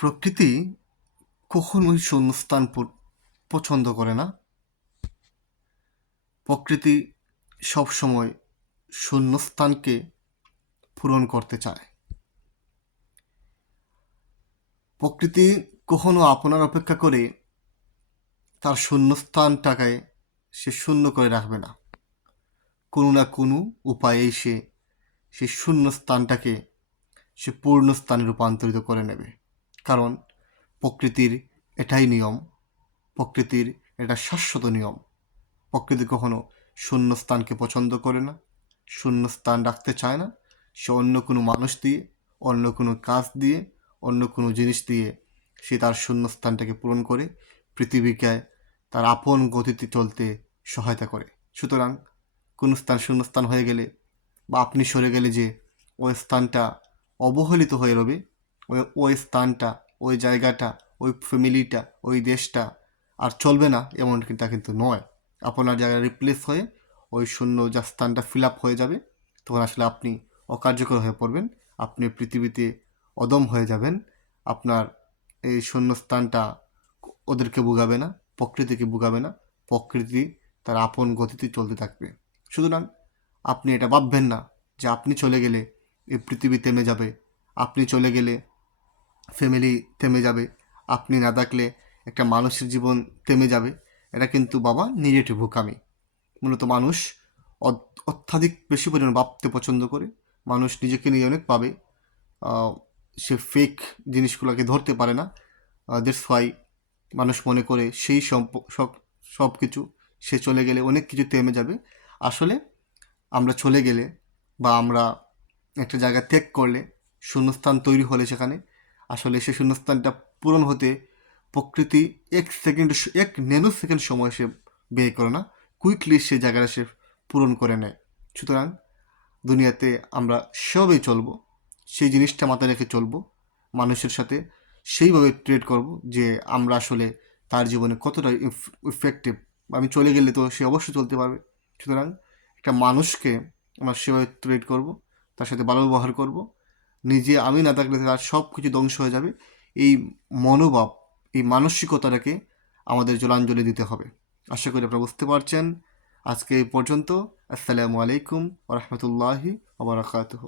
প্রকৃতি কখনোই শূন্যস্থান পছন্দ করে না। প্রকৃতি সবসময় শূন্যস্থানকে পূরণ করতে চায়। প্রকৃতি কখনো আপনার অপেক্ষা করে তার শূন্যস্থানটাকে সে শূন্য করে রাখবে না। কোনো না কোনো উপায়েই সে সেই শূন্যস্থানটাকে সে পূর্ণস্থানে রূপান্তরিত করে নেবে। কারণ প্রকৃতির এটাই নিয়ম, প্রকৃতির এটা শাশ্বত নিয়ম। প্রকৃতি কখনো শূন্যস্থানকে পছন্দ করে না, শূন্যস্থান রাখতে চায় না। সে অন্য কোনো মানুষ দিয়ে, অন্য কোনো কাজ দিয়ে, অন্য কোনো জিনিস দিয়ে সে তার শূন্যস্থানটাকে পূরণ করে পৃথিবীকে তার আপন গতিতে চলতে সহায়তা করে। সুতরাং কোনো স্থান শূন্যস্থান হয়ে গেলে বা আপনি সরে গেলে যে ওই স্থানটা অবহেলিত হয়ে রবে, ওই স্থানটা, ওই জায়গাটা, ওই ফ্যামিলিটা, ওই দেশটা আর চলবে না এমনটা কিন্তু নয়। আপনার জায়গায় রিপ্লেস হয়ে ওই শূন্য যা স্থানটা ফিল আপ হয়ে যাবে, তখন আসলে আপনি অকার্যকর হয়ে পড়বেন, আপনি পৃথিবীতে অদম হয়ে যাবেন। আপনার এই শূন্য স্থানটা ওদেরকে ভোগাবে না, প্রকৃতিকে ভোগাবে না, প্রকৃতি তার আপন গতিতে চলতে থাকবে। সুতরাং আপনি এটা ভাববেন না যে আপনি চলে গেলে এই পৃথিবী থেমে যাবে, আপনি চলে গেলে ফ্যামিলি থেমে যাবে, আপনি না থাকলে একটা মানুষের জীবন থেমে যাবে। এটা কিন্তু বাবা নেগেটিভ বোকামি। মূলত মানুষ অত্যাধিক বেশি পরিমাণে ভাবতে পছন্দ করে। মানুষ নিজেকে নিয়ে অনেক ভাবে, সে ফেক জিনিসগুলোকে ধরতে পারে না। দ্যাটস ওয়াই মানুষ মনে করে সেই সব কিছু সে চলে গেলে অনেক কিছু থেমে যাবে। আসলে আমরা চলে গেলে বা আমরা একটা জায়গা ত্যাগ করলে, শূন্যস্থান তৈরি হলে সেখানে আসলে সেই শূন্যস্থানটা পূরণ হতে প্রকৃতি 1 ন্যানো সেকেন্ড সময় সে ব্যয় করে না, কুইকলি সে জায়গাটা সে পূরণ করে নেয়। সুতরাং দুনিয়াতে আমরা সবাই চলবো, সেই জিনিসটা মাথায় রেখে চলবো, মানুষের সাথে সেইভাবে ট্রিট করব যে আমরা আসলে তার জীবনে কতটা ইফেক্টিভ। আমি চলে গেলে তো সে অবশ্যই চলতে পারবে। সুতরাং একটা মানুষকে আমরা সেভাবে ট্রিট করব, তার সাথে ভালো ব্যবহার করব। নিজে আমি না থাকলে তার সব কিছু ধ্বংস হয়ে যাবে, এই মনোভাব, এই মানসিকতাটাকে আমাদের জলাঞ্জলি দিতে হবে। আশা করি আপনারা বুঝতে পারছেন। আজকে এই পর্যন্ত। আসসালামু আলাইকুম ওয়া রাহমাতুল্লাহি ওয়া বারাকাতুহু।